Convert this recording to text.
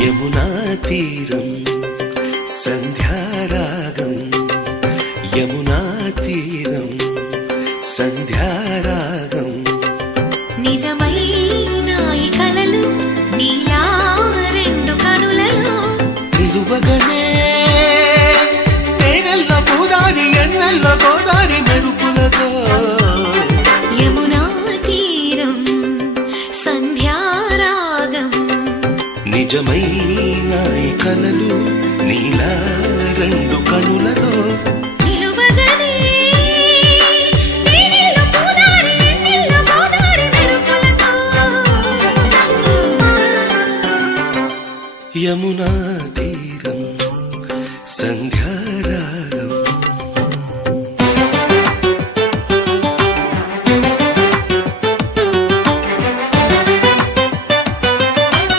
యమునా తీరం సంధ్యారాగం యమునా తీరం సంధ్యారాగం నిజమైన ఈ కలలు నీలా రెండు కనులలో నిలువగనే తేనెల్లో గోదారి ఎన్నెల్లో గోదారి మెరుపులతో యమునా తీరం సంధ్యారాగం నిజమైన ఈ కలలు నీలా రెండు కనులలో నిలువగనే తేనెల్లో గోదారి ఎన్నెల్లో గోదారి మెరుపులతో యమునా తీరం సంధ్యారాగం